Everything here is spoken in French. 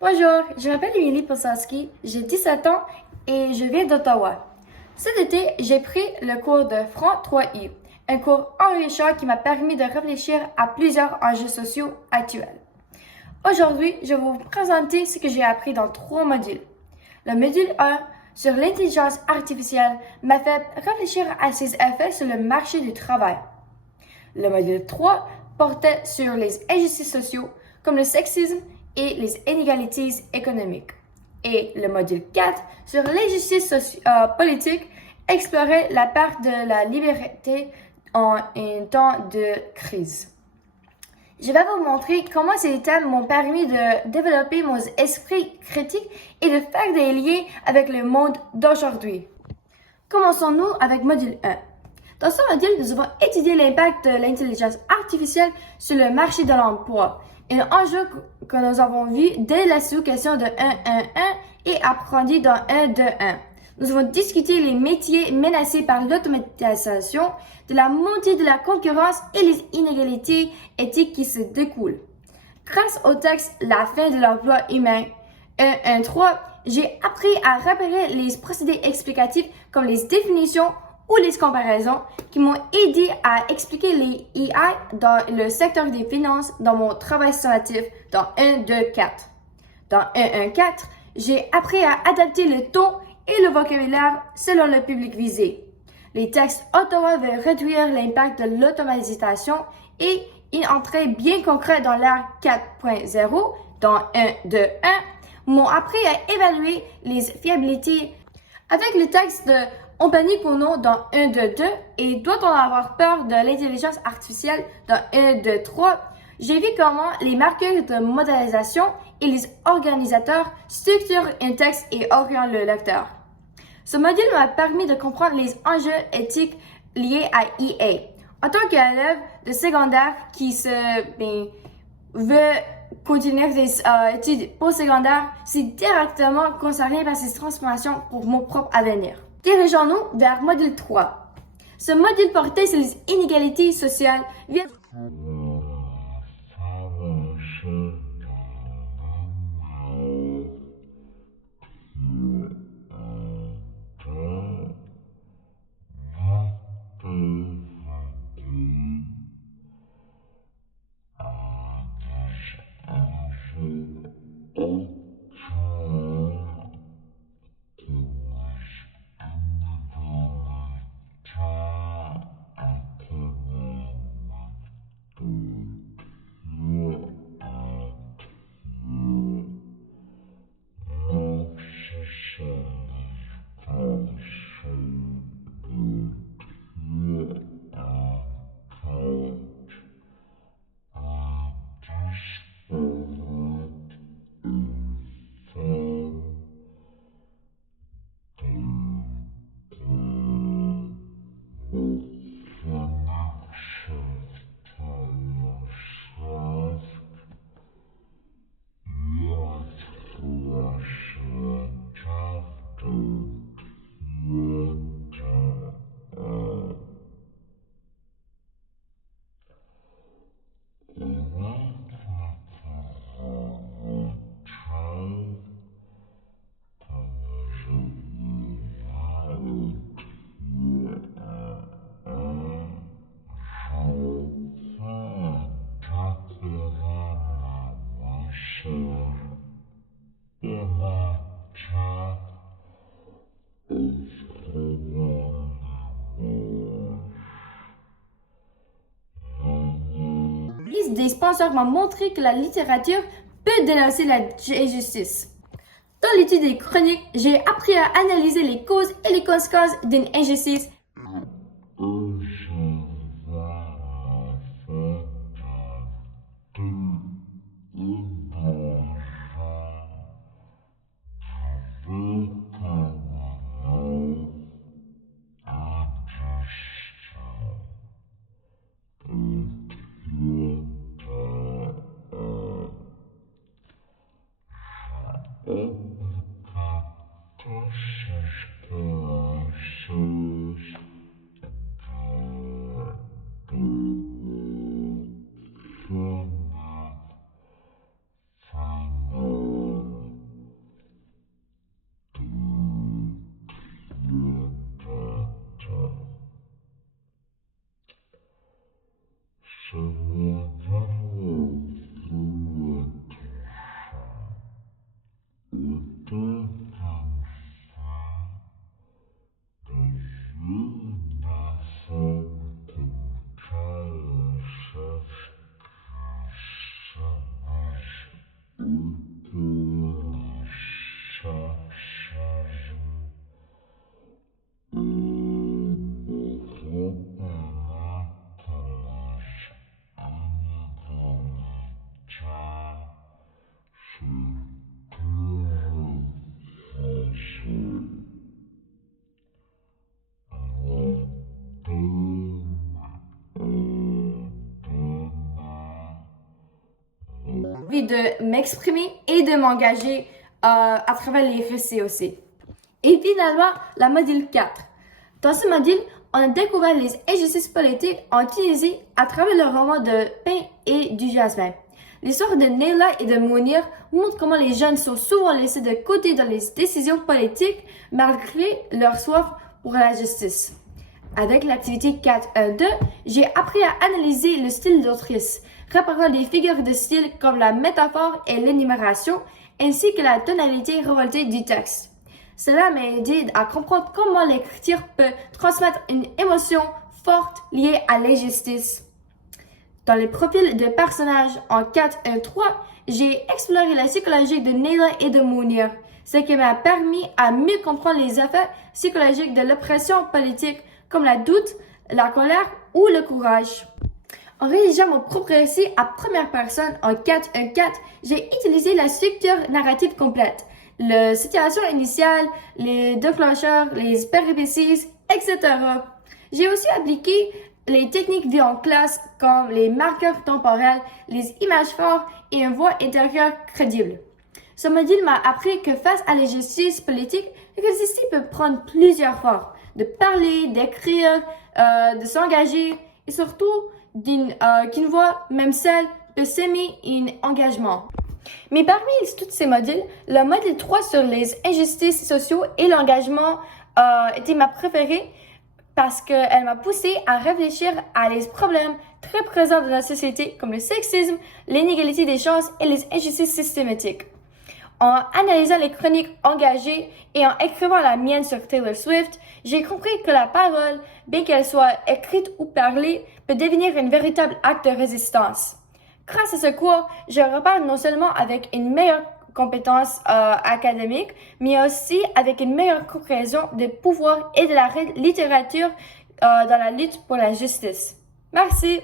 Bonjour, je m'appelle Émilie Possanski, j'ai 17 ans et je viens d'Ottawa. Cet été, j'ai pris le cours de Front 3i, un cours enrichissant qui m'a permis de réfléchir à plusieurs enjeux sociaux actuels. Aujourd'hui, je vais vous présenter ce que j'ai appris dans 3 modules. Le module 1 sur l'intelligence artificielle m'a fait réfléchir à ses effets sur le marché du travail. Le module 3 portait sur les injustices sociaux comme le sexisme et les inégalités économiques. Et le module 4 sur l'injustice politique explorait la part de la liberté en un temps de crise. Je vais vous montrer comment ces thèmes m'ont permis de développer mon esprit critique et de faire des liens avec le monde d'aujourd'hui. Commençons-nous avec module 1. Dans ce module, nous avons étudié l'impact de l'intelligence artificielle sur le marché de l'emploi, un enjeu que nous avons vu dès la sous-question de 1.1.1 et approfondi dans 1.2.1. Nous avons discuté les métiers menacés par l'automatisation, de la montée de la concurrence et les inégalités éthiques qui se découlent. Grâce au texte La fin de l'emploi humain 1.1.3, j'ai appris à repérer les procédés explicatifs comme les définitions ou les comparaisons qui m'ont aidé à expliquer les AI dans le secteur des finances dans mon travail sommatif dans 1.2.4. Dans 1.1.4, j'ai appris à adapter le ton et le vocabulaire selon le public visé. Les textes Ottawa veulent réduire l'impact de l'automatisation et une entrée bien concrète dans l'ère 4.0 dans 1.2.1 m'ont appris à évaluer les fiabilités avec le texte de On panique ou non dans 1.2.2 et Doit-on avoir peur de l'intelligence artificielle dans 1.2.3, j'ai vu comment les marqueurs de modélisation et les organisateurs structurent un texte et orientent le lecteur. Ce module m'a permis de comprendre les enjeux éthiques liés à IA. En tant qu'élève de secondaire qui veut continuer des études postsecondaires, c'est directement concerné par ces transformations pour mon propre avenir. Dirigeons-nous vers module 3. Ce module portait sur les inégalités sociales via liste des sponsors m'a montré que la littérature peut dénoncer l'injustice. Dans l'étude des chroniques, j'ai appris à analyser les causes et les conséquences d'une injustice. Envie de m'exprimer et de m'engager à travers les récits aussi. Et finalement, la module 4. Dans ce module, on a découvert les injustices politiques en Tunisie à travers le roman de Pain et du Jasmin. L'histoire de Neyla et de Mounir montre comment les jeunes sont souvent laissés de côté dans les décisions politiques malgré leur soif pour la justice. Avec l'activité 4.1.2, j'ai appris à analyser le style d'autrice, repérant les figures de style comme la métaphore et l'énumération, ainsi que la tonalité révoltée du texte. Cela m'a aidé à comprendre comment l'écriture peut transmettre une émotion forte liée à l'injustice. Dans les profils de personnages en 4.1.3, j'ai exploré la psychologie de Neyla et de Mounir, ce qui m'a permis à mieux comprendre les effets psychologiques de l'oppression politique comme la doute, la colère ou le courage. En rédigeant mon propre récit à première personne en 4.1.4, j'ai utilisé la structure narrative complète, la situation initiale, les déclencheurs, les péripéties, etc. J'ai aussi appliqué les techniques vues en classe comme les marqueurs temporels, les images fortes et une voix intérieure crédible. Ce module m'a appris que face à l'injustice politique, résister peut prendre plusieurs formes. De parler, d'écrire, de s'engager et surtout qu'une voix, même seule, peut s'aimer un engagement. Mais parmi tous ces modules, le module 3 sur les injustices sociaux et l'engagement était ma préférée parce qu'elle m'a poussé à réfléchir à les problèmes très présents dans la société comme le sexisme, l'inégalité des chances et les injustices systématiques. En analysant les chroniques engagées et en écrivant la mienne sur Taylor Swift, j'ai compris que la parole, bien qu'elle soit écrite ou parlée, peut devenir un véritable acte de résistance. Grâce à ce cours, je repars non seulement avec une meilleure compétence académique, mais aussi avec une meilleure compréhension des pouvoirs et de la littérature dans la lutte pour la justice. Merci!